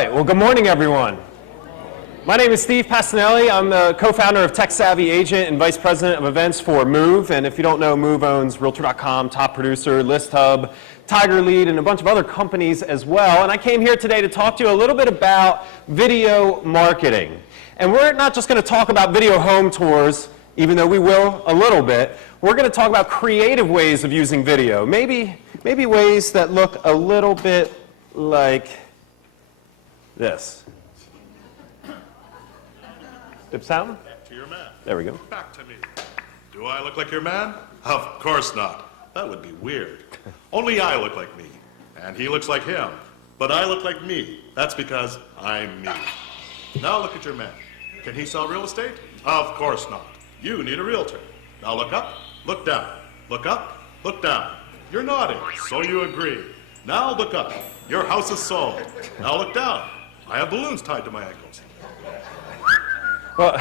right, well, good morning, everyone. My name is Steve Pacinelli. I'm the co-founder of Tech Savvy Agent and vice president of events for Move. And if you don't know, Move owns Realtor.com, Top Producer, ListHub, Tiger Lead, and a bunch of other companies as well. And I came here today to talk to you a little bit about video marketing. And we're not just going to talk about video home tours, even though we will a little bit. We're going to talk about creative ways of using video. Maybe ways that look a little bit like this. Dip sound? Back to your man. There we go. Back to me. Do I look like your man? Of course not. That would be weird. Only I look like me, and he looks like him. But I look like me. That's because I'm me. Now look at your man. Can he sell real estate? Of course not. You need a realtor. Now look up, look down. Look up, look down. You're nodding, so you agree. Now look up. Your house is sold. Now look down. I have balloons tied to my ankles. Well,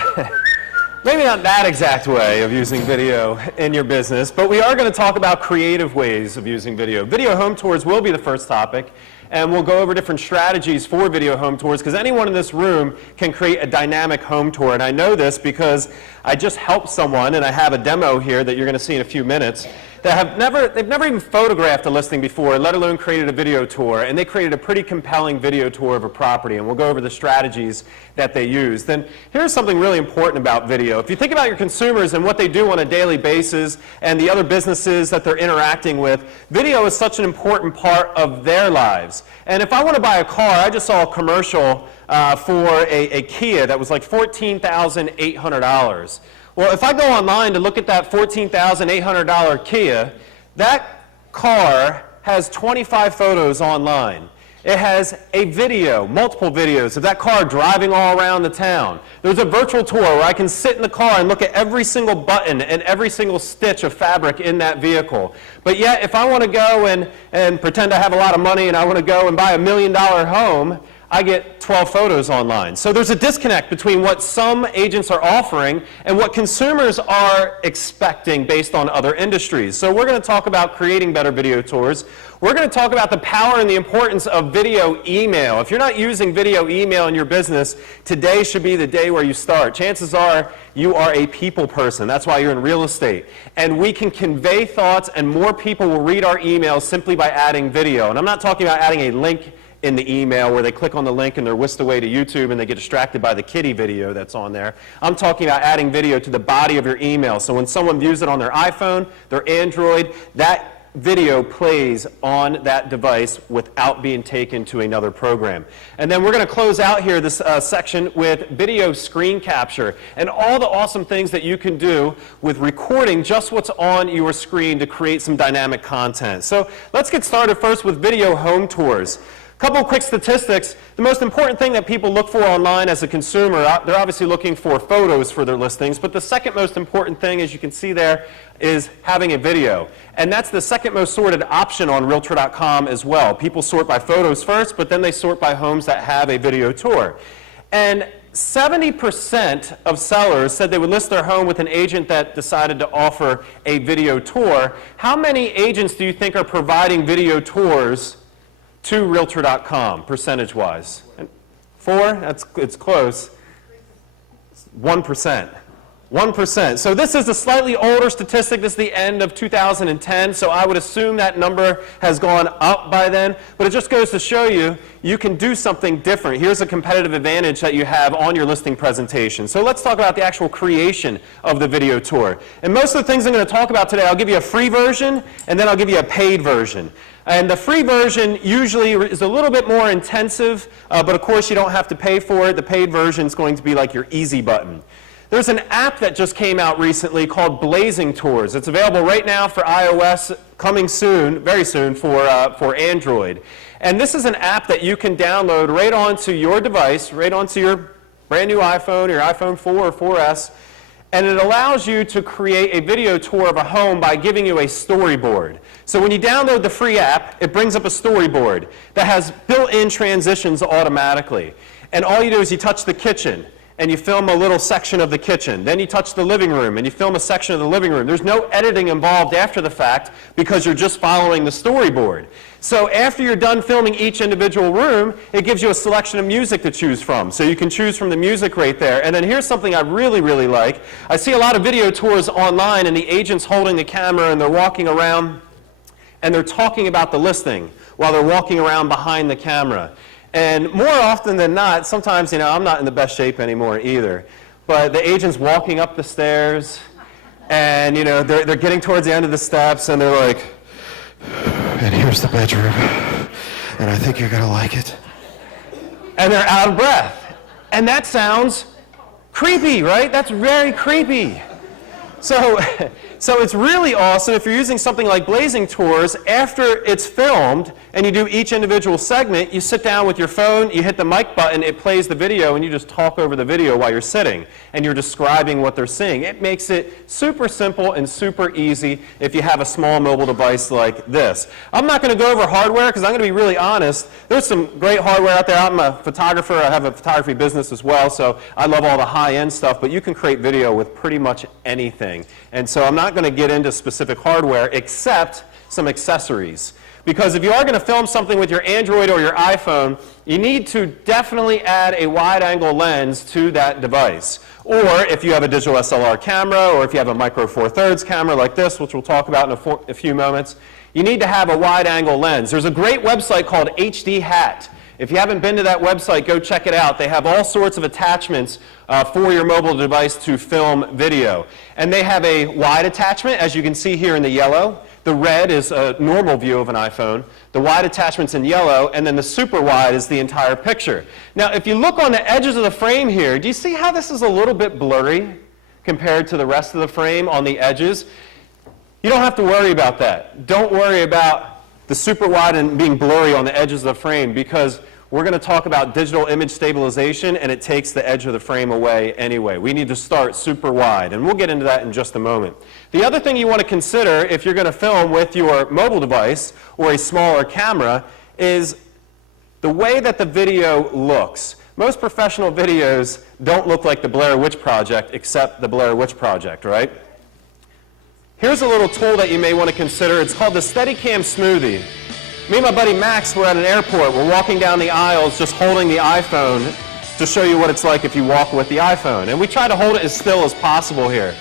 maybe not that exact way of using video in your business, but we are going to talk about creative ways of using video. Video home tours will be the first topic, and we'll go over different strategies for video home tours, because anyone in this room can create a dynamic home tour. And I know this because I just helped someone, and I have a demo here that you're going to see in a few minutes, that they've never even photographed a listing before, let alone created a video tour, and they created a pretty compelling video tour of a property, and we'll go over the strategies that they use. Then here's something really important about video. If you think about your consumers and what they do on a daily basis and the other businesses that they're interacting with, video is such an important part of their lives. And if I want to buy a car, I just saw a commercial for a Kia that was like $14,800. Well, if I go online to look at that $14,800 Kia, that car has 25 photos online. It has a video, multiple videos of that car driving all around the town. There's a virtual tour where I can sit in the car and look at every single button and every single stitch of fabric in that vehicle. But yet, if I want to go and pretend I have a lot of money and I want to go and buy $1 million home, I get 12 photos online. So there's a disconnect between what some agents are offering and what consumers are expecting based on other industries. So we're going to talk about creating better video tours. We're going to talk about the power and the importance of video email. If you're not using video email in your business, today should be the day where you start. Chances are you are a people person. That's why you're in real estate. And we can convey thoughts, and more people will read our emails simply by adding video. And I'm not talking about adding a link in the email where they click on the link and they're whisked away to YouTube and they get distracted by the kitty video that's on there. I'm talking about adding video to the body of your email. So when someone views it on their iPhone, their Android, that video plays on that device without being taken to another program. And then we're going to close out here this section with video screen capture and all the awesome things that you can do with recording just what's on your screen to create some dynamic content. So let's get started first with video home tours. Couple of quick statistics. The most important thing that people look for online as a consumer, they're obviously looking for photos for their listings, but the second most important thing, as you can see there, is having a video. And that's the second most sorted option on Realtor.com as well. People sort by photos first, but then they sort by homes that have a video tour. And 70% of sellers said they would list their home with an agent that decided to offer a video tour. How many agents do you think are providing video tours to Realtor.com, percentage-wise? 4? It's close. 1%. 1%. So this is a slightly older statistic. This is the end of 2010, so I would assume that number has gone up by then. But it just goes to show you, you can do something different. Here's a competitive advantage that you have on your listing presentation. So let's talk about the actual creation of the video tour. And most of the things I'm going to talk about today, I'll give you a free version, and then I'll give you a paid version. And the free version usually is a little bit more intensive, but of course you don't have to pay for it. The paid version is going to be like your easy button. There's an app that just came out recently called Blazing Tours. It's available right now for iOS, coming soon, very soon, for Android. And this is an app that you can download right onto your device, right onto your brand new iPhone, your iPhone 4 or 4S, and it allows you to create a video tour of a home by giving you a storyboard. So when you download the free app, it brings up a storyboard that has built-in transitions automatically. And all you do is you touch the kitchen, and you film a little section of the kitchen. Then you touch the living room and you film a section of the living room. There's no editing involved after the fact because you're just following the storyboard. So after you're done filming each individual room, it gives you a selection of music to choose from. So you can choose from the music right there. And then here's something I really, really like. I see a lot of video tours online and the agent's holding the camera and they're walking around and they're talking about the listing while they're walking around behind the camera. And more often than not, sometimes, I'm not in the best shape anymore either, but the agent's walking up the stairs, and, they're getting towards the end of the steps, and they're like, and here's the bedroom, and I think you're going to like it. And they're out of breath. And that sounds creepy, right? That's very creepy. So it's really awesome if you're using something like Blazing Tours. After it's filmed and you do each individual segment, you sit down with your phone, you hit the mic button, it plays the video, and you just talk over the video while you're sitting, and you're describing what they're seeing. It makes it super simple and super easy if you have a small mobile device like this. I'm not going to go over hardware because I'm going to be really honest. There's some great hardware out there. I'm a photographer. I have a photography business as well, so I love all the high-end stuff, but you can create video with pretty much anything. And so I'm not going to get into specific hardware except some accessories. Because if you are going to film something with your Android or your iPhone, you need to definitely add a wide-angle lens to that device. Or if you have a digital SLR camera, or if you have a micro four thirds camera like this, which we'll talk about in a few moments, you need to have a wide-angle lens. There's a great website called HD Hat. If you haven't been to that website, go check it out. They have all sorts of attachments for your mobile device to film video. And they have a wide attachment, as you can see here in the yellow. The red is a normal view of an iPhone. The wide attachment's in yellow, and then the super wide is the entire picture. Now, if you look on the edges of the frame here, do you see how this is a little bit blurry compared to the rest of the frame on the edges? You don't have to worry about that. Don't worry about the super wide and being blurry on the edges of the frame, because we're going to talk about digital image stabilization, and it takes the edge of the frame away anyway. We need to start super wide, and we'll get into that in just a moment. The other thing you want to consider if you're going to film with your mobile device or a smaller camera is the way that the video looks. Most professional videos don't look like the Blair Witch Project, except the Blair Witch Project, right? Here's a little tool that you may want to consider. It's called the Steadicam Smoothie. Me and my buddy Max were at an airport. We're walking down the aisles just holding the iPhone to show you what it's like if you walk with the iPhone. And we try to hold it as still as possible here.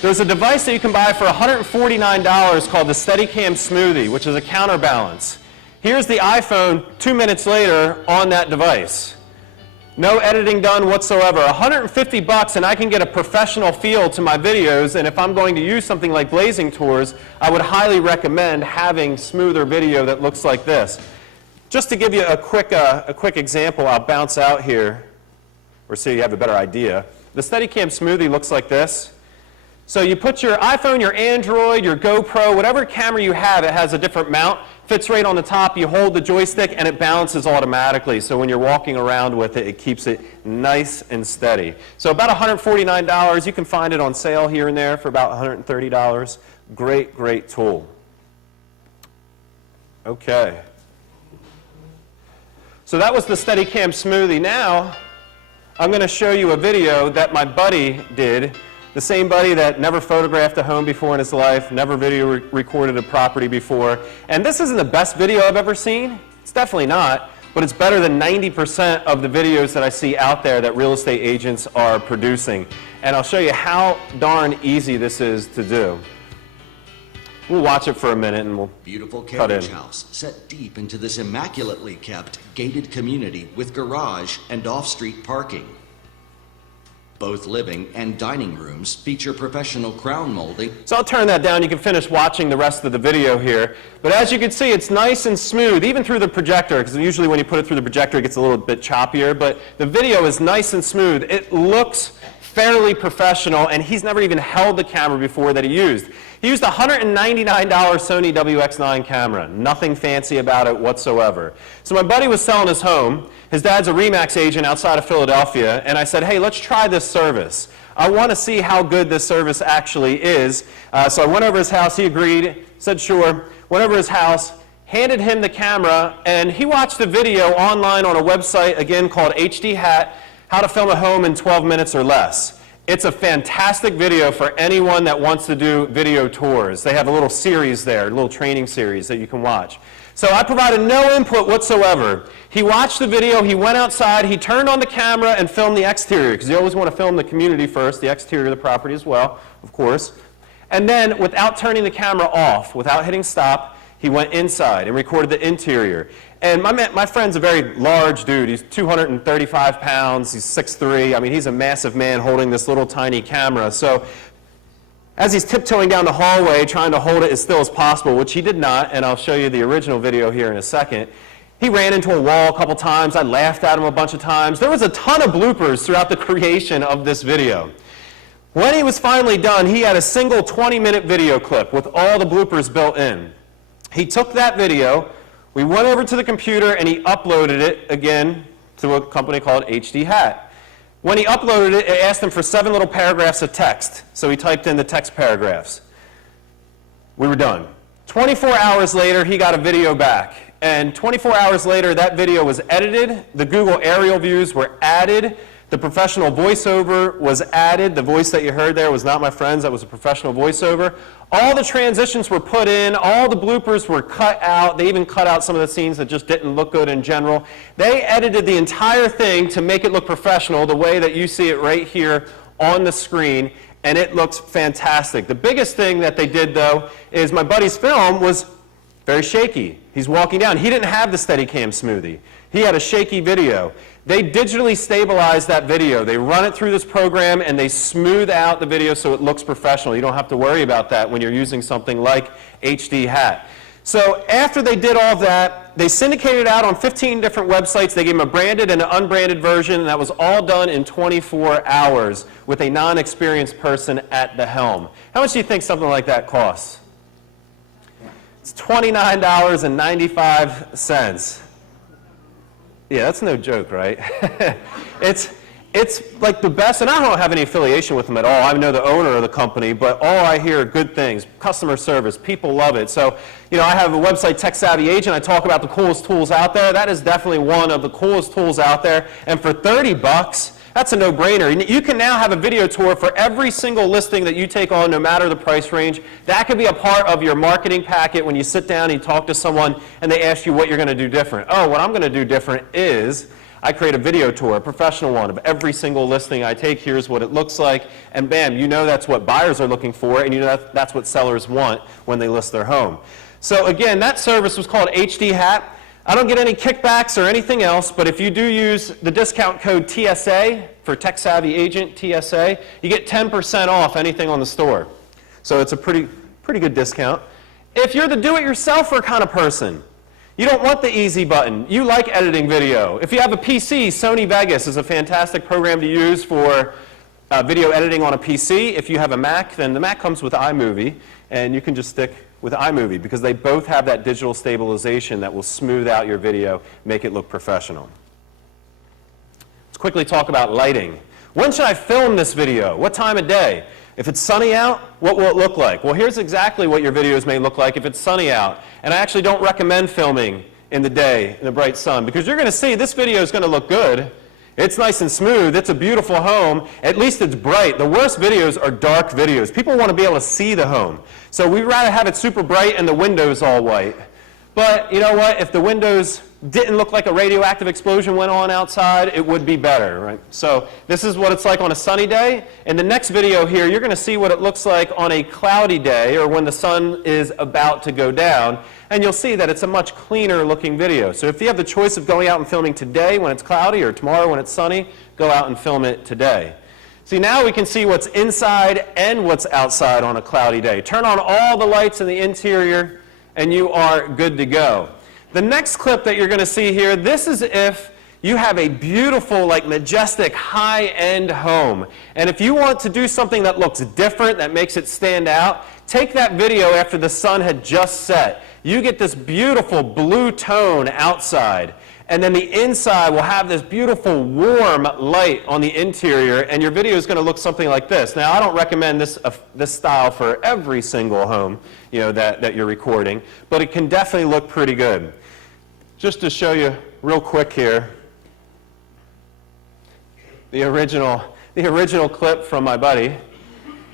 There's a device that you can buy for $149 called the Steadicam Smoothie, which is a counterbalance. Here's the iPhone 2 minutes later on that device. No editing done whatsoever. $150 and I can get a professional feel to my videos, and if I'm going to use something like Blazing Tours, I would highly recommend having smoother video that looks like this. Just to give you a quick example, I'll bounce out here, or so you have a better idea. The Steadicam Smoothie looks like this. So you put your iPhone, your Android, your GoPro, whatever camera you have, it has a different mount, fits right on the top, you hold the joystick, and it balances automatically. So when you're walking around with it, it keeps it nice and steady. So about $149, you can find it on sale here and there for about $130. Great, great tool. Okay. So that was the Steadicam Smoothie. Now, I'm going to show you a video that my buddy did. The same buddy that never photographed a home before in his life, never video recorded a property before. And this isn't the best video I've ever seen. It's definitely not, but it's better than 90% of the videos that I see out there that real estate agents are producing. And I'll show you how darn easy this is to do. We'll watch it for a minute and we'll Beautiful cut in. carriage house set deep into this immaculately kept, gated community with garage and off-street parking. Both living and dining rooms feature professional crown molding. So I'll turn that down. You can finish watching the rest of the video here. But as you can see, it's nice and smooth, even through the projector, because usually when you put it through the projector, it gets a little bit choppier. But the video is nice and smooth. It looks fairly professional, and he's never even held the camera before that he used. He used a $199 Sony WX9 camera. Nothing fancy about it whatsoever. So my buddy was selling his home. His dad's a RE/MAX agent outside of Philadelphia, and I said, hey, let's try this service. I want to see how good this service actually is. So I went over his house. He agreed, said sure. Went over his house, handed him the camera, and he watched a video online on a website, again, called HD Hat. How to film a home in 12 minutes or less. It's a fantastic video for anyone that wants to do video tours. They have a little series there, a little training series that you can watch. So I provided no input whatsoever. He watched the video, he went outside, he turned on the camera and filmed the exterior, because you always want to film the community first, the exterior of the property as well, of course. And then, without turning the camera off, without hitting stop, he went inside and recorded the interior. And my friend's a very large dude. He's 235 pounds, he's 6'3". I mean, he's a massive man holding this little tiny camera. So as he's tiptoeing down the hallway, trying to hold it as still as possible, which he did not, and I'll show you the original video here in a second, he ran into a wall a couple times. I laughed at him a bunch of times. There was a ton of bloopers throughout the creation of this video. When he was finally done, he had a single 20-minute video clip with all the bloopers built in. He took that video, we went over to the computer, and he uploaded it again to a company called HD Hat. When he uploaded it, it asked him for 7 little paragraphs of text. So he typed in the text paragraphs. We were done. 24 hours later, he got a video back. And 24 hours later, that video was edited. The Google aerial views were added. The professional voiceover was added. The voice that you heard there was not my friend's. That was a professional voiceover. All the transitions were put in. All the bloopers were cut out. They even cut out some of the scenes that just didn't look good in general. They edited the entire thing to make it look professional the way that you see it right here on the screen, and it looks fantastic. The biggest thing that they did, though, is my buddy's film was very shaky. He's walking down. He didn't have the Steadicam Smoothie. He had a shaky video. They digitally stabilize that video. They run it through this program and they smooth out the video so it looks professional. You don't have to worry about that when you're using something like HD Hat. So after they did all of that, they syndicated it out on 15 different websites. They gave them a branded and an unbranded version, and that was all done in 24 hours with a non-experienced person at the helm. How much do you think something like that costs? It's $29.95. Yeah, that's no joke, right? It's like the best, and I don't have any affiliation with them at all. I know the owner of the company, but all I hear are good things. Customer service, people love it. So, you know, I have a website, Tech Savvy Agent. I talk about the coolest tools out there. That is definitely one of the coolest tools out there. And for 30 bucks, that's a no-brainer. You can now have a video tour for every single listing that you take on, no matter the price range. That could be a part of your marketing packet when you sit down and you talk to someone and they ask you what you're going to do different. Oh, what I'm going to do different is I create a video tour, a professional one, of every single listing I take. Here's what it looks like. And bam, you know that's what buyers are looking for, and you know that's what sellers want when they list their home. So again, that service was called HD Hat. I don't get any kickbacks or anything else, but if you do use the discount code TSA for Tech Savvy Agent, TSA, you get 10% off anything on the store. So it's a pretty good discount. If you're the do-it-yourselfer kind of person, you don't want the easy button. You like editing video. If you have a PC, Sony Vegas is a fantastic program to use for video editing on a PC. If you have a Mac, then the Mac comes with iMovie, and you can just stick with iMovie because they both have that digital stabilization that will smooth out your video, make it look professional. Let's quickly talk about lighting. When should I film this video? What time of day? If it's sunny out, what will it look like? Well, here's exactly what your videos may look like if it's sunny out. And I actually don't recommend filming in the day in the bright sun because you're going to see this video is going to look good. It's nice and smooth. It's a beautiful home. At least it's bright. The worst videos are dark videos. People want to be able to see the home. So we'd rather have it super bright and the windows all white. But you know what? If the windows didn't look like a radioactive explosion went on outside, it would be better, right? So this is what it's like on a sunny day. In the next video here, you're going to see what it looks like on a cloudy day or when the sun is about to go down. And you'll see that it's a much cleaner looking video. So if you have the choice of going out and filming today when it's cloudy or tomorrow when it's sunny, go out and film it today. See, now we can see what's inside and what's outside on a cloudy day. Turn on all the lights in the interior and you are good to go. The next clip that you're going to see here, this is if you have a beautiful, like majestic, high-end home. And if you want to do something that looks different, that makes it stand out, take that video after the sun had just set. You get this beautiful blue tone outside. And then the inside will have this beautiful warm light on the interior, and your video is going to look something like this. Now, I don't recommend this style for every single home that you're recording, but it can definitely look pretty good. Just to show you real quick here, the original clip from my buddy.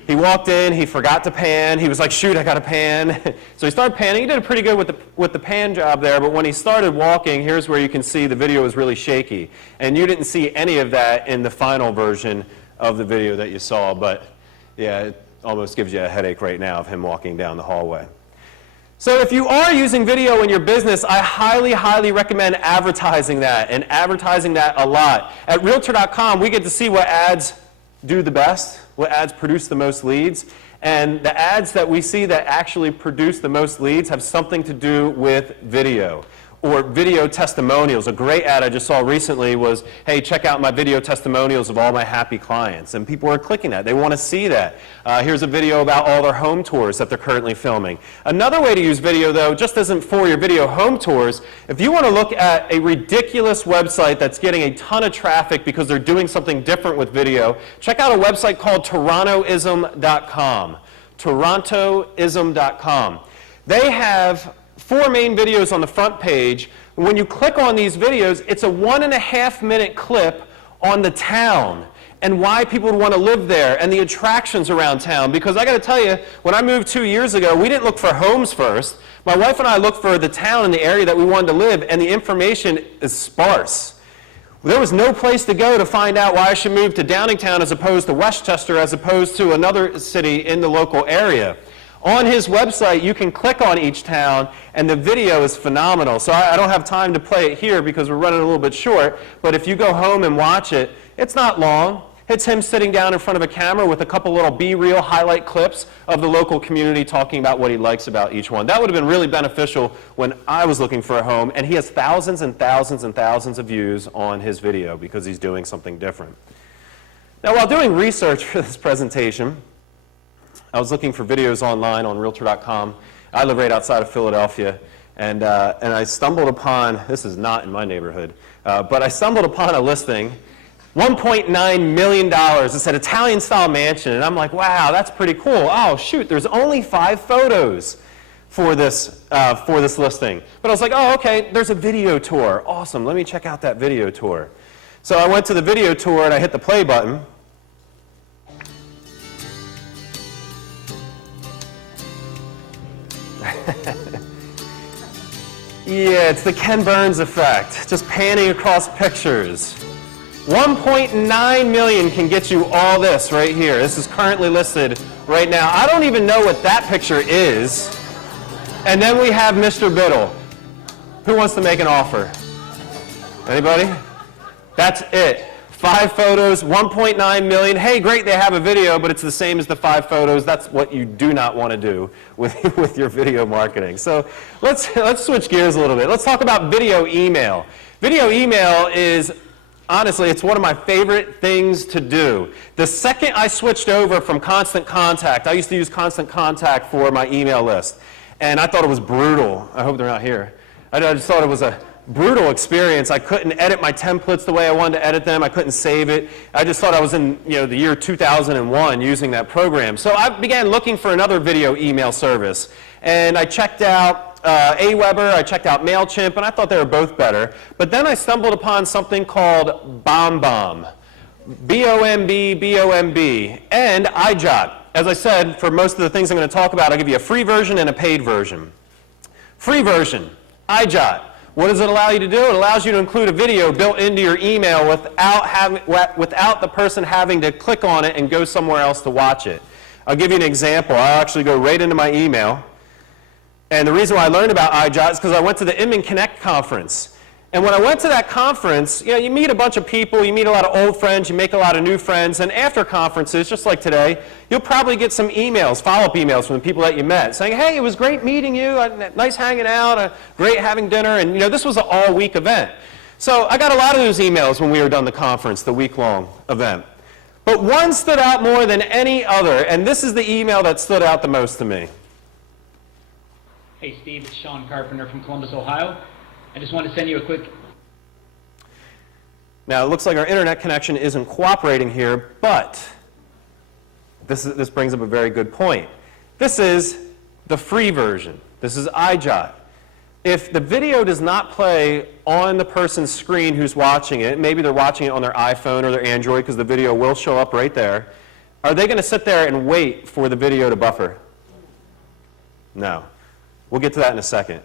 He walked in, he forgot to pan, he was like, shoot, I gotta pan. So he started panning. He did pretty good with the pan job there, but when he started walking, here's where you can see the video was really shaky. And you didn't see any of that in the final version of the video that you saw, but yeah, it almost gives you a headache right now of him walking down the hallway. So if you are using video in your business, I highly, highly recommend advertising that, and advertising that a lot. At Realtor.com, we get to see what ads do the best, what ads produce the most leads, and the ads that we see that actually produce the most leads have something to do with video or video testimonials. A great ad I just saw recently was, hey, check out my video testimonials of all my happy clients. And people are clicking that. They want to see that. Here's a video about all their home tours that they're currently filming. Another way to use video, though, just isn't for your video home tours. If you want to look at a ridiculous website that's getting a ton of traffic because they're doing something different with video, check out a website called Torontoism.com. Torontoism.com. They have 4 main videos on the front page. When you click on these videos, it's a 1.5-minute clip on the town and why people would want to live there and the attractions around town. Because I got to tell you, when I moved 2 years ago, we didn't look for homes first. My wife and I looked for the town and the area that we wanted to live, and the information is sparse. There was no place to go to find out why I should move to Downingtown as opposed to Westchester as opposed to another city in the local area. On his website, you can click on each town, and the video is phenomenal. So I don't have time to play it here because we're running a little bit short, but if you go home and watch it, it's not long. It's him sitting down in front of a camera with a couple little B-reel highlight clips of the local community talking about what he likes about each one. That would have been really beneficial when I was looking for a home, and he has thousands and thousands and thousands of views on his video because he's doing something different. Now, while doing research for this presentation, I was looking for videos online on Realtor.com. I live right outside of Philadelphia, and I stumbled upon, this is not in my neighborhood, but I stumbled upon a listing, $1.9 million. It said Italian-style mansion, and I'm like, wow, that's pretty cool. Oh, shoot, there's only 5 photos for this listing. But I was like, oh, okay, there's a video tour. Awesome, let me check out that video tour. So I went to the video tour, and I hit the play button. Yeah, it's the Ken Burns effect, just panning across pictures. 1.9 million can get you all this right here. This is currently listed right now. I don't even know what that picture is. And then we have Mr. Biddle. Who wants to make an offer? Anybody? That's it. 5 photos, 1.9 million. Hey, great, they have a video, but it's the same as the 5 photos. That's what you do not want to do with your video marketing. So let's switch gears a little bit. Let's talk about video email. Video email is, honestly, it's one of my favorite things to do. The second I switched over from Constant Contact, I used to use Constant Contact for my email list, and I thought it was brutal. I hope they're not here. I just thought it was a brutal experience. I couldn't edit my templates the way I wanted to edit them. I couldn't save it. I just thought I was in the year 2001 using that program. So I began looking for another video email service. And I checked out Aweber, I checked out MailChimp, and I thought they were both better. But then I stumbled upon something called BombBomb. B-O-M-B, B-O-M-B, and iJot. As I said, for most of the things I'm going to talk about, I'll give you a free version and a paid version. Free version, iJot. What does it allow you to do? It allows you to include a video built into your email without the person having to click on it and go somewhere else to watch it. I'll give you an example. I'll actually go right into my email. And the reason why I learned about iJot is because I went to the Inman Connect conference. And when I went to that conference, you meet a bunch of people, you meet a lot of old friends, you make a lot of new friends, and after conferences, just like today, you'll probably get some emails, follow-up emails from the people that you met, saying, hey, it was great meeting you, nice hanging out, great having dinner, and this was an all-week event. So I got a lot of those emails when we were done the conference, the week-long event. But one stood out more than any other, and this is the email that stood out the most to me. Hey Steve, it's Sean Carpenter from Columbus, Ohio. I just want to send you a quick... Now, it looks like our internet connection isn't cooperating here, but this brings up a very good point. This is the free version. This is iJot. if the video does not play on the person's screen who's watching it, maybe they're watching it on their iPhone or their Android because the video will show up right there, are they going to sit there and wait for the video to buffer? No. We'll get to that in a second.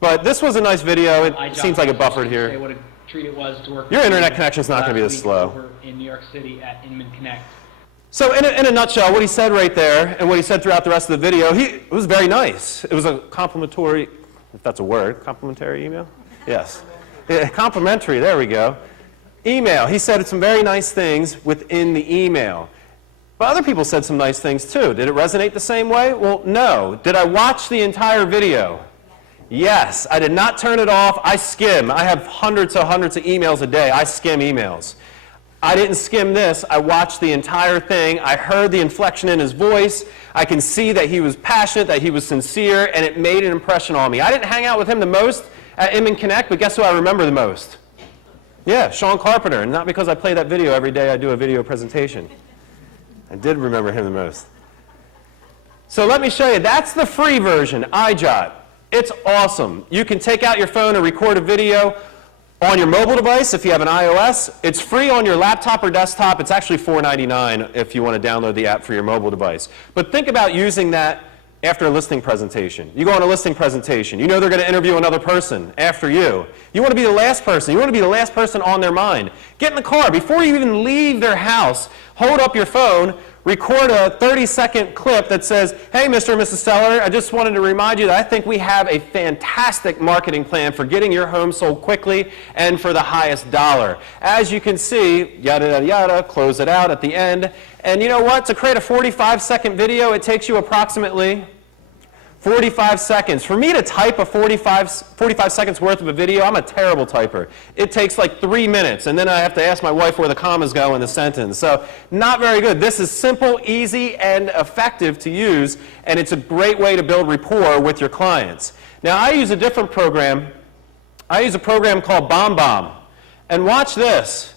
But this was a nice video. It seems like it buffered here. What a treat it was to work Your with internet you connection's not going to be this last week slow. over in New York City at Inman Connect. So in a nutshell, what he said right there and what he said throughout the rest of the video, it was very nice. It was a complimentary, if that's a word, complimentary email? Yes. Yeah, complimentary, there we go. Email. He said some very nice things within the email. But other people said some nice things too. Did it resonate the same way? Well, no. Did I watch the entire video? Yes. I did not turn it off. I skim. I have hundreds of emails a day. I skim emails. I didn't skim this. I watched the entire thing. I heard the inflection in his voice. I can see that he was passionate, that he was sincere, and it made an impression on me. I didn't hang out with him the most at Inman Connect, but guess who I remember the most? Yeah, Sean Carpenter. And not because I play that video every day I do a video presentation. I did remember him the most. So let me show you. That's the free version, iJot. It's awesome. You can take out your phone and record a video on your mobile device if you have an iOS. It's free on your laptop or desktop. It's actually $4.99 if you want to download the app for your mobile device. But think about using that after a listing presentation. You go on a listing presentation. You know they're going to interview another person after you. You want to be the last person. You want to be the last person on their mind. Get in the car. Before you even leave their house, hold up your phone, record a 30-second clip that says, hey, Mr. and Mrs. Seller, I just wanted to remind you that I think we have a fantastic marketing plan for getting your home sold quickly and for the highest dollar. As you can see, yada, yada, yada, close it out at the end. And you know what? To create a 45-second video, it takes you approximately 45 seconds. For me to type a 45 seconds worth of a video, I'm a terrible typer. It takes like 3 minutes, and then I have to ask my wife where the commas go in the sentence. So not very good. This is simple, easy, and effective to use, and it's a great way to build rapport with your clients. Now, I use a different program. I use a program called BombBomb. And watch this.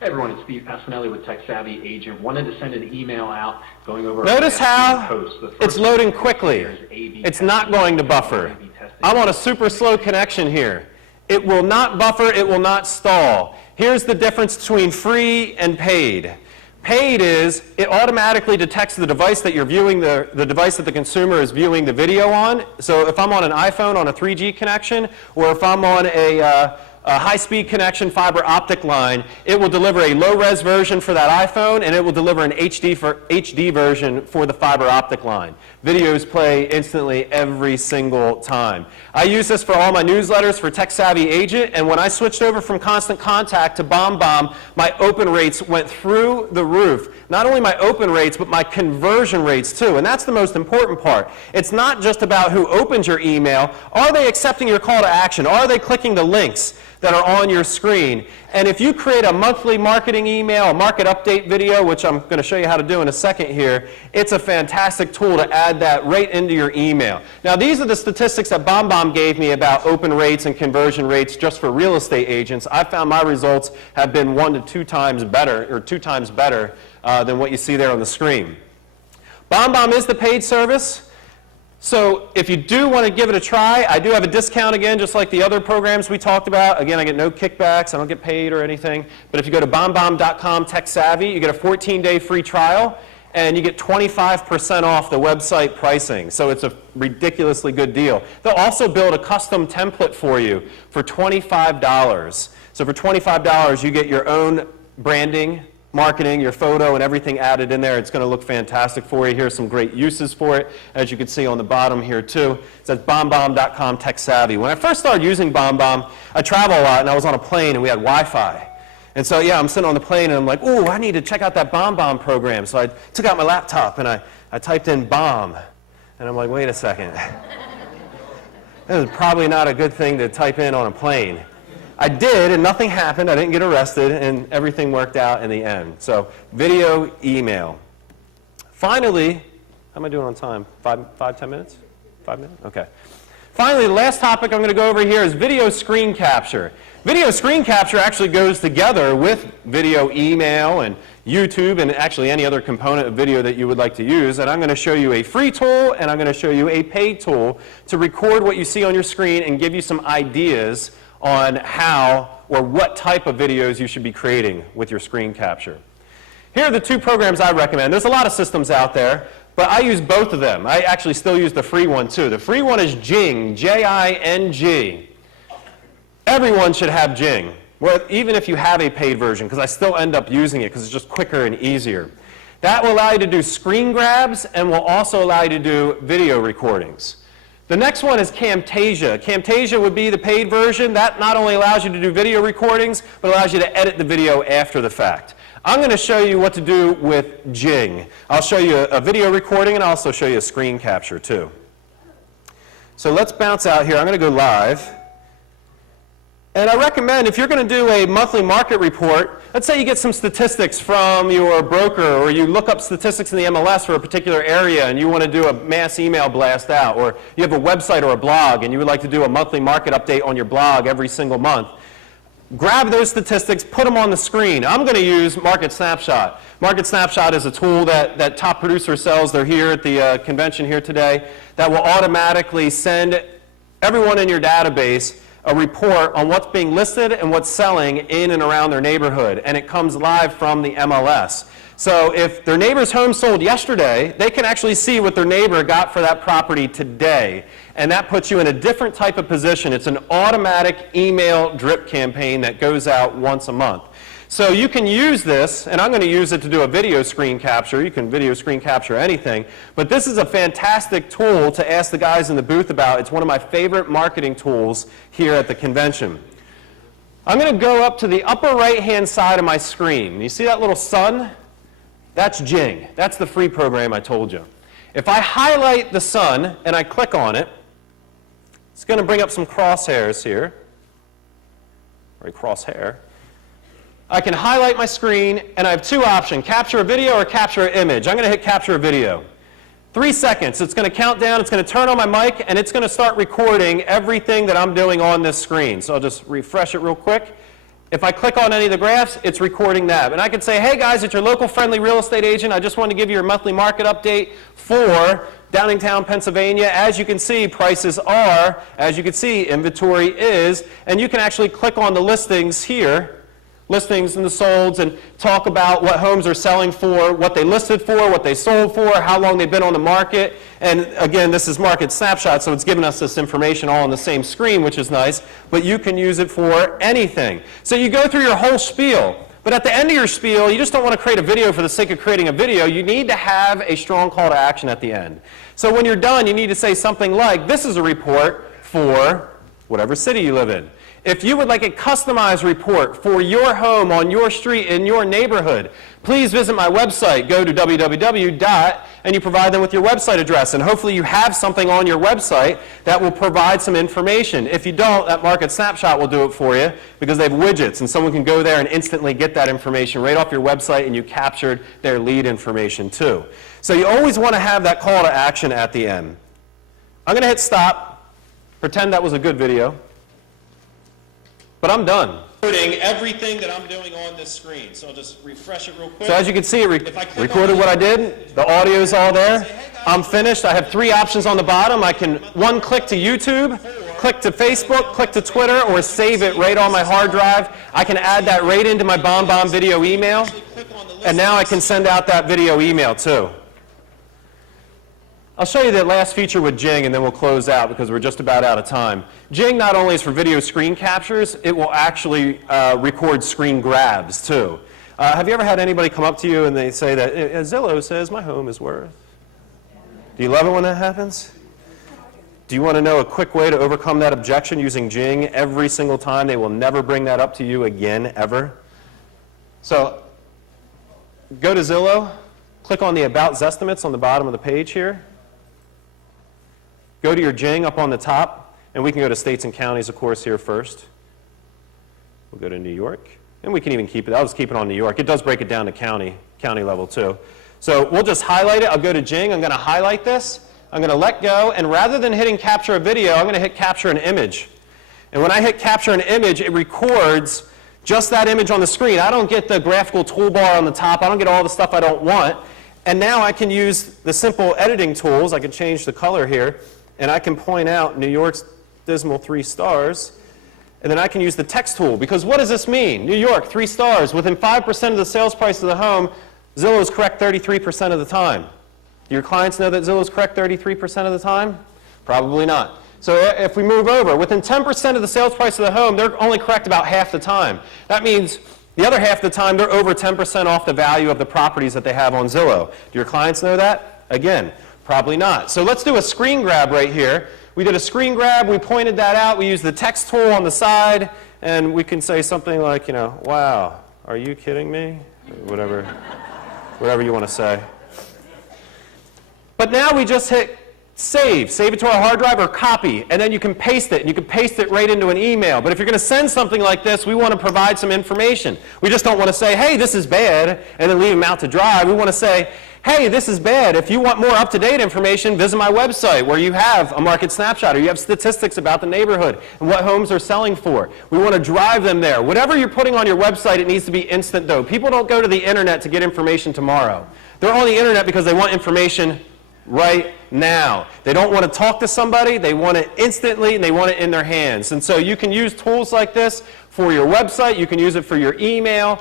Hey everyone, it's Stephen Pacinelli with Tech Savvy Agent. Wanted to send an email out going over. Notice how it's loading quickly. It's not going to buffer. I'm on a super slow connection here. It will not buffer, it will not stall. Here's the difference between free and paid. Paid is, it automatically detects the device that you're viewing, the device that the consumer is viewing the video on. So if I'm on an iPhone on a 3G connection, or if I'm on a high-speed connection fiber optic line, it will deliver a low-res version for that iPhone, and it will deliver an HD version for the fiber optic line. Videos play instantly every single time. I use this for all my newsletters for Tech Savvy Agent, and when I switched over from Constant Contact to BombBomb, my open rates went through the roof. Not only my open rates, but my conversion rates too, and that's the most important part. It's not just about who opens your email. Are they accepting your call to action? Are they clicking the links that are on your screen? And if you create a monthly marketing email, a market update video, which I'm going to show you how to do in a second here, it's a fantastic tool to add that right into your email. Now, these are the statistics that BombBomb gave me about open rates and conversion rates just for real estate agents. I found my results have been 1 to 2 times better, or 2 times better than what you see there on the screen. BombBomb is the paid service. So if you do want to give it a try, I do have a discount again, just like the other programs we talked about. Again, I get no kickbacks. I don't get paid or anything. But if you go to bombbomb.com TechSavvy, you get a 14-day free trial, and you get 25% off the website pricing. So it's a ridiculously good deal. They'll also build a custom template for you for $25. So for $25, you get your own branding, marketing, your photo, and everything added in there. It's going to look fantastic for you. Here's some great uses for it, as you can see on the bottom here too. It says bombbomb.com TechSavvy. When I first started using BombBomb, I travel a lot, and I was on a plane, and we had Wi-Fi. And so, yeah, I'm sitting on the plane, and I'm like, ooh, I need to check out that BombBomb program. So I took out my laptop, and I typed in bomb. And I'm like, wait a second. This is probably not a good thing to type in on a plane. I did, and nothing happened. I didn't get arrested, and everything worked out in the end. So video, email. Finally, how am I doing on time? 10 minutes? 5 minutes? Okay. Finally, the last topic I'm going to go over here is video screen capture. Video screen capture actually goes together with video email and YouTube and actually any other component of video that you would like to use. And I'm going to show you a free tool and I'm going to show you a paid tool to record what you see on your screen and give you some ideas on how or what type of videos you should be creating with your screen capture. Here are the two programs I recommend. There's a lot of systems out there, but I use both of them. I actually still use the free one too. The free one is Jing, J-I-N-G. Everyone should have Jing, even if you have a paid version, because I still end up using it because it's just quicker and easier. That will allow you to do screen grabs and will also allow you to do video recordings. The next one is Camtasia. Camtasia would be the paid version. That not only allows you to do video recordings, but allows you to edit the video after the fact. I'm going to show you what to do with Jing. I'll show you a video recording and I'll also show you a screen capture too. So let's bounce out here. I'm going to go live. And I recommend if you're going to do a monthly market report, let's say you get some statistics from your broker or you look up statistics in the MLS for a particular area and you want to do a mass email blast out, or you have a website or a blog and you would like to do a monthly market update on your blog every single month. Grab those statistics, put them on the screen. I'm going to use Market Snapshot. Market Snapshot is a tool that Top Producer sells. They're here at the convention here today that will automatically send everyone in your database a report on what's being listed and what's selling in and around their neighborhood, and it comes live from the MLS. So if their neighbor's home sold yesterday, they can actually see what their neighbor got for that property today, and that puts you in a different type of position. It's an automatic email drip campaign that goes out once a month. So you can use this, and I'm going to use it to do a video screen capture. You can video screen capture anything, but this is a fantastic tool to ask the guys in the booth about. It's one of my favorite marketing tools here at the convention. I'm going to go up to the upper right-hand side of my screen. You see that little sun? That's Jing. That's the free program I told you. If I highlight the sun and I click on it, it's going to bring up some crosshairs here, or a crosshair. I can highlight my screen, and I have two options, capture a video or capture an image. I'm going to hit capture a video. 3 seconds, it's going to count down, it's going to turn on my mic, and it's going to start recording everything that I'm doing on this screen. So I'll just refresh it real quick. If I click on any of the graphs, it's recording that. And I can say, hey guys, it's your local friendly real estate agent. I just wanted to give you your monthly market update for Downingtown, Pennsylvania. As you can see, prices are, as you can see, inventory is, and you can actually click on the listings here, listings and the solds, and talk about what homes are selling for, what they listed for, what they sold for, how long they've been on the market. And again, this is Market Snapshot, so it's giving us this information all on the same screen, which is nice, but you can use it for anything. So you go through your whole spiel, but at the end of your spiel, you just don't want to create a video for the sake of creating a video. You need to have a strong call to action at the end. So when you're done, you need to say something like, this is a report for whatever city you live in. If you would like a customized report for your home, on your street, in your neighborhood, please visit my website. Go to www. And you provide them with your website address. And hopefully you have something on your website that will provide some information. If you don't, that Market Snapshot will do it for you because they have widgets, and someone can go there and instantly get that information right off your website, and you captured their lead information too. So you always want to have that call to action at the end. I'm going to hit stop, pretend that was a good video. But I'm done. Everything that I'm doing on this screen. So I'll just refresh it real quick. So as you can see, it recorded what I did. The audio is all there. I'm finished. I have 3 options on the bottom. I can click to YouTube, click to Facebook, click to Twitter, or save it right on my hard drive. I can add that right into my BombBomb video email. And now I can send out that video email too. I'll show you that last feature with Jing, and then we'll close out because we're just about out of time. Jing not only is for video screen captures, it will actually record screen grabs too. Have you ever had anybody come up to you and they say that, Zillow says my home is worth? Do you love it when that happens? Do you want to know a quick way to overcome that objection using Jing every single time? They will never bring that up to you again, ever. So go to Zillow, click on the About Zestimates on the bottom of the page here. Go to your Jing up on the top, and we can go to states and counties, of course, here first. We'll go to New York, and we can even keep it. I'll just keep it on New York. It does break it down to county level too. So we'll just highlight it. I'll go to Jing. I'm going to highlight this. I'm going to let go, and rather than hitting capture a video, I'm going to hit capture an image. And when I hit capture an image, it records just that image on the screen. I don't get the graphical toolbar on the top. I don't get all the stuff I don't want. And now I can use the simple editing tools. I can change the color here, and I can point out New York's dismal 3 stars. And then I can use the text tool, because what does this mean? New York, 3 stars. Within 5% of the sales price of the home, Zillow is correct 33% of the time. Do your clients know that Zillow is correct 33% of the time? Probably not. So if we move over, within 10% of the sales price of the home, they're only correct about half the time. That means the other half of the time, they're over 10% off the value of the properties that they have on Zillow. Do your clients know that? Again, probably not. So let's do a screen grab right here. We did a screen grab, we pointed that out, we used the text tool on the side, and we can say something like, you know, wow, are you kidding me? Whatever you want to say. But now we just hit save it to our hard drive, or copy, and then you can paste it, and you can paste it right into an email. But if you're going to send something like this, we want to provide some information. We just don't want to say, hey, this is bad, and then leave them out to dry. We want to say, hey, this is bad. If you want more up-to-date information, visit my website where you have a market snapshot, or you have statistics about the neighborhood and what homes are selling for. We want to drive them there. Whatever you're putting on your website, it needs to be instant, though. People don't go to the internet to get information tomorrow. They're on the internet because they want information right now. They don't want to talk to somebody, they want it instantly, and they want it in their hands. And so you can use tools like this for your website, you can use it for your email,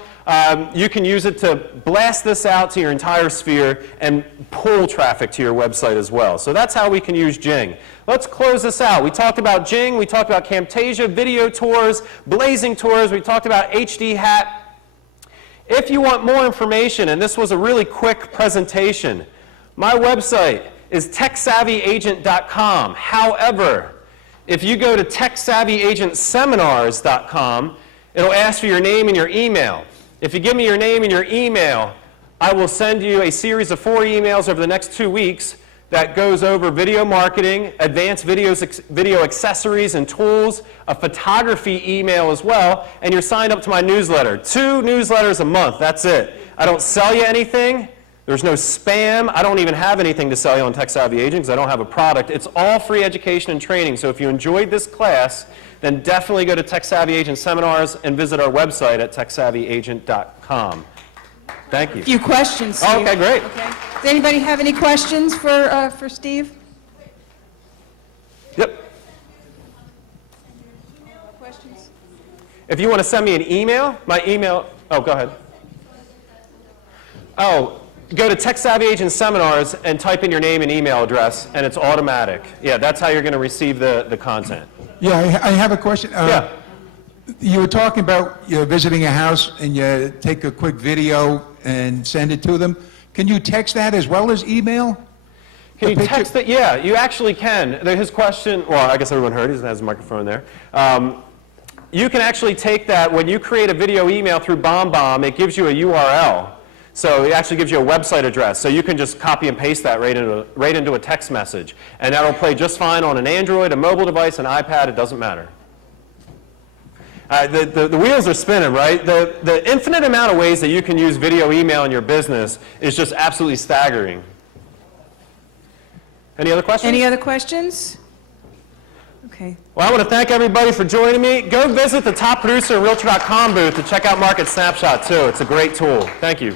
you can use it to blast this out to your entire sphere and pull traffic to your website as well. So that's how we can use Jing. Let's close this out. We talked about Jing, we talked about Camtasia, video tours, blazing tours, we talked about HD Hat. If you want more information, and this was a really quick presentation, my website is techsavvyagent.com. However, if you go to techsavvyagentseminars.com, it'll ask for your name and your email. If you give me your name and your email, I will send you a series of 4 emails over the next 2 weeks that goes over video marketing, advanced video accessories and tools, a photography email as well, and you're signed up to my newsletter. 2 newsletters a month, that's it. I don't sell you anything. There's no spam. I don't even have anything to sell you on Tech Savvy Agent because I don't have a product. It's all free education and training. So if you enjoyed this class, then definitely go to Tech Savvy Agent Seminars and visit our website at techsavvyagent.com. Thank you. A few questions, Steve. Oh, okay, great. Okay. Does anybody have any questions for Steve? Yep. Questions? If you want to send me an email, my email, oh, go ahead. Oh, go to Tech Savvy Agent Seminars and type in your name and email address, and it's automatic. Yeah, that's how you're going to receive the content. Yeah, I have a question. Yeah. You were talking about visiting a house and you take a quick video and send it to them. Can you text that as well as email? Can you The picture- text it? Yeah, you actually can. His question, well, I guess everyone heard, he has a microphone there. You can actually take that, when you create a video email through BombBomb, it gives you a URL. So it actually gives you a website address. So you can just copy and paste that right into a text message. And that'll play just fine on an Android, a mobile device, an iPad, it doesn't matter. The wheels are spinning, right? The infinite amount of ways that you can use video email in your business is just absolutely staggering. Any other questions? Any other questions? Okay. Well, I want to thank everybody for joining me. Go visit the Top Producer Realtor.com booth to check out Market Snapshot, too. It's a great tool. Thank you.